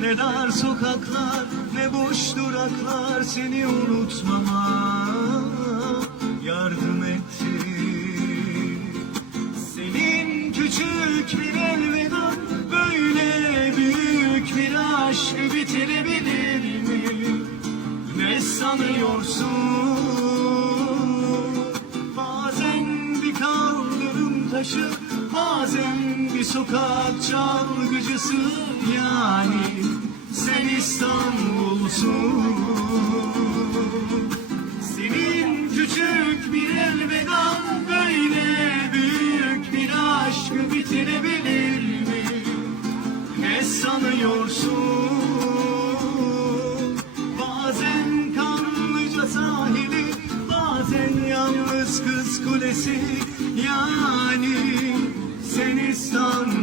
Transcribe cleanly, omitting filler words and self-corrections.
Ne dar sokaklar, ne boş duraklar seni unutmama yardım etti. Senin küçük bir elveda böyle büyük bir aşkı bitirebilir mi? Ne sanıyorsun? Bazen bir kaldırım taşı, bazen bir sokak çalgıcısı, yani sen İstanbul'sun. Senin küçük bir elvedan böyle büyük bir aşkı bitirebilir mi? Ne sanıyorsun? Bazen Kanlıca sahili, bazen yalnız Kız Kulesi, yani sen İstanbul.